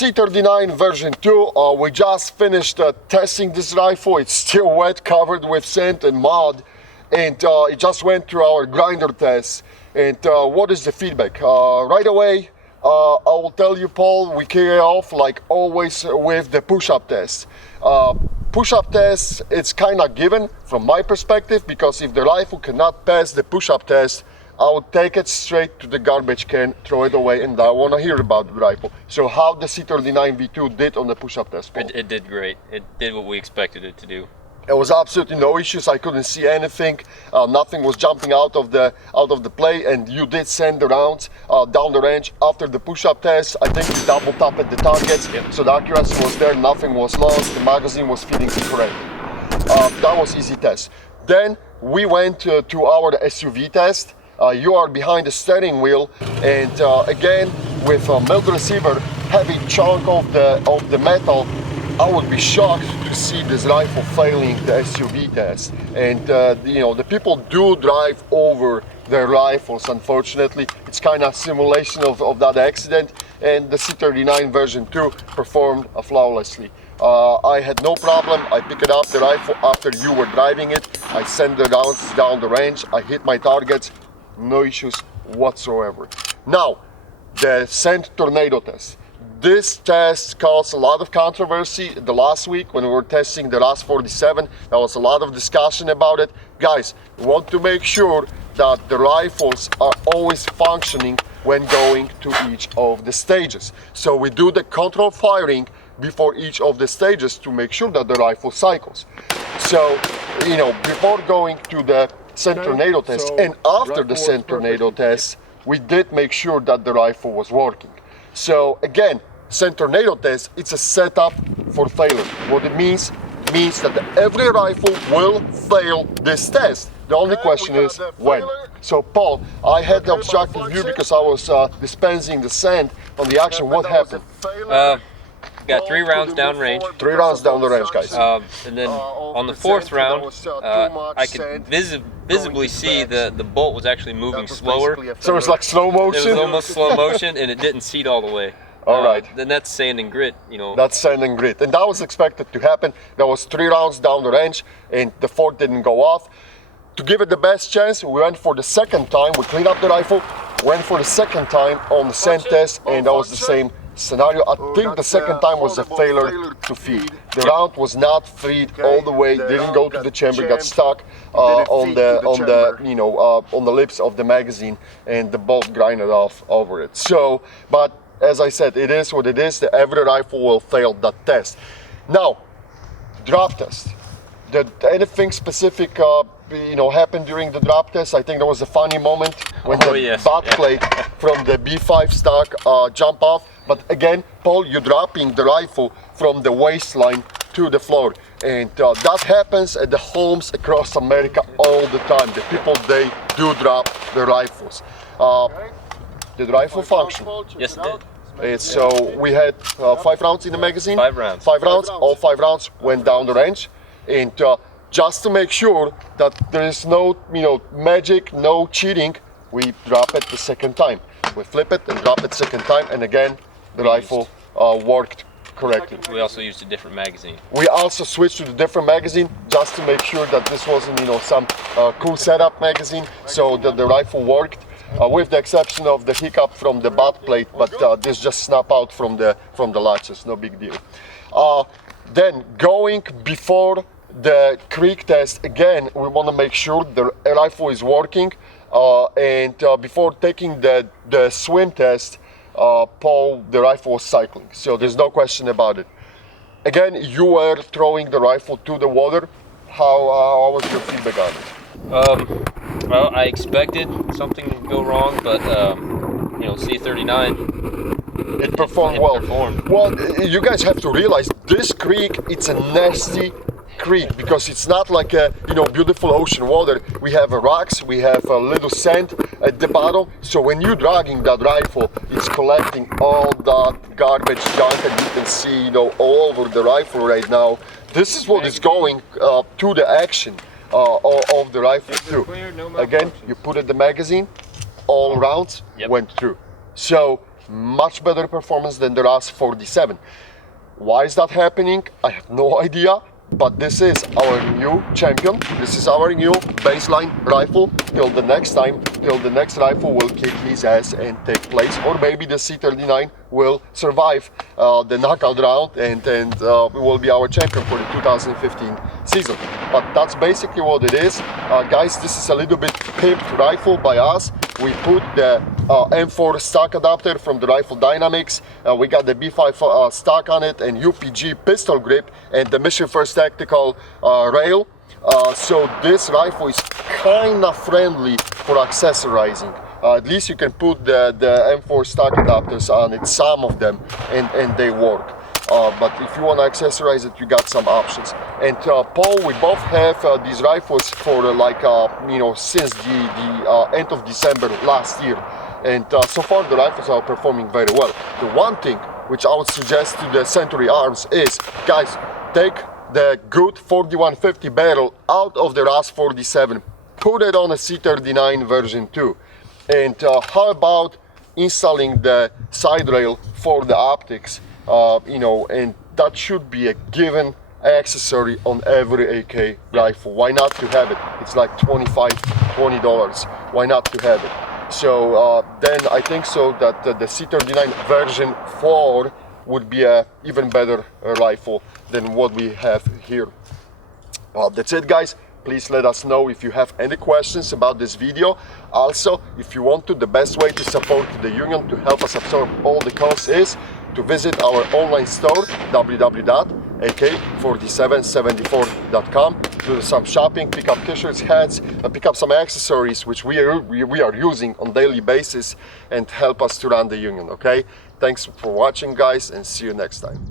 C39 version 2, we just finished testing this rifle. It's still wet, covered with sand and mud, and it just went through our grinder test. And what is the feedback? Right away, I will tell you, Paul, we carry off like always with the push-up test. Push-up test, it's kind of given from my perspective, because if the rifle cannot pass the push-up test, I would take it straight to the garbage can, throw it away, and I want to hear about the rifle. So how the C39V2 did on the push-up test, Paul? It did great. It did what we expected it to do. There was absolutely no issues. I couldn't see anything. Nothing was jumping out of the play, and you did send the rounds down the range after the push-up test. I think you double tapped the targets, so the accuracy was there. Nothing was lost. The magazine was feeding correctly. That was easy test. Then we went to our SUV test. You are behind the steering wheel, and again with a milled receiver, heavy chunk of the metal. I would be shocked to see this rifle failing the SUV test. And you know, the people do drive over their rifles. Unfortunately, it's kind of simulation of that accident. And the C39 version 2 performed flawlessly. I had no problem. I picked up the rifle after you were driving it. I sent the rounds down the range. I hit my targets. No issues whatsoever. Now, the Sand Tornado test. This test caused a lot of controversy the last week when we were testing the RAS 47. There was a lot of discussion about it. Guys, we want to make sure that the rifles are always functioning when going to each of the stages. So we do the control firing before each of the stages to make sure that the rifle cycles. So, you know, before going to the Sand Tornado test and after the Sand Tornado test, we did make sure that the rifle was working. So again, Sand Tornado test, it's a setup for failure. What it means that every rifle will fail this test. The only question is when. So Paul, I had the obstructed view because I was dispensing the sand on the action. What happened? Got 3 rounds down range. 3 rounds down the range, guys. And then on the 4th round, I could visibly see the bolt was actually moving slower. So it was like slow motion? It was almost slow motion, and it didn't seat all the way. All right. Then that's sand and grit, you know. That's sand and grit. And that was expected to happen. There was 3 rounds down the range, and the 4th didn't go off. To give it the best chance, we went for the 2nd time. We cleaned up the rifle, went for the 2nd time on the sand test, and that was the same scenario. I think the 2nd time was a failure to feed. The round was not freed all the way, didn't go to the chamber, got stuck on the lips of the magazine, and the bolt grinded off over it. So, but as I said, it is what it is. Every rifle will fail that test. Now, drop test. Did anything specific happened during the drop test? I think there was a funny moment when the butt plate from the B5 stock jumped off. But again, Paul, you're dropping the rifle from the waistline to the floor. And that happens at the homes across America all the time. The people, they do drop the rifles. Did the rifle function? Yes, it did. So we had 5 rounds in the magazine? 5 rounds. 5 rounds. All 5 rounds went down the range. And just to make sure that there is no magic, no cheating, we drop it the 2nd time. We flip it and drop it 2nd time, and again the rifle worked correctly. We also used a different magazine. We also switched to the different magazine just to make sure that this wasn't some cool setup magazine, so that the rifle worked. With the exception of the hiccup from the butt plate, but this just snapped out from the latches, no big deal. Then going before the creek test, again, we want to make sure the rifle is working, and before taking the swim test, Paul, the rifle was cycling, so there's no question about it. Again, you were throwing the rifle to the water. How was your feedback on it? Well, I expected something to go wrong, but C39, it performed well. Well, you guys have to realize this creek, it's a nasty creek because it's not like a beautiful ocean water. We have rocks, we have a little sand at the bottom. So when you're dragging that rifle, it's collecting all that garbage junk, and you can see all over the rifle right now. This is what is going to the action of the rifle too. Again, you put it in the magazine, all rounds went through. So much better performance than the RAS 47. Why is that happening? I have no idea. But this is our new champion. This is our new baseline rifle till the next time, till the next rifle will kick his ass and take place. Or maybe the C39 will survive the knockout round and will be our champion for the 2015 season. But that's basically what it is. Guys, this is a little bit pimped rifle by us. We put the M4 stock adapter from the Rifle Dynamics. We got the B5 stock on it and UPG pistol grip and the Mission First Tactical rail. So this rifle is kind of friendly for accessorizing. At least you can put the M4 stock adapters on it, some of them, and they work. But if you want to accessorize it, you got some options. And Paul, we both have these rifles for you know, since the end of December last year. And so far the rifles are performing very well. The one thing which I would suggest to the Century Arms is, guys, take the good 4150 barrel out of the RAS 47, put it on a C39 version 2. And how about installing the side rail for the optics? You know, and that should be a given accessory on every AK rifle. Why not to have it? It's like $20. Why not to have it? So then I think so that the C39 version 4 would be a even better rifle than what we have here. That's it, guys. Please let us know if you have any questions about this video. Also, if you want to, the best way to support the union to help us absorb all the costs is to visit our online store, www.ak4774.com, do some shopping, pick up t-shirts, hats, pick up some accessories which we are using on daily basis and help us to run the union, okay? Thanks for watching, guys, and see you next time.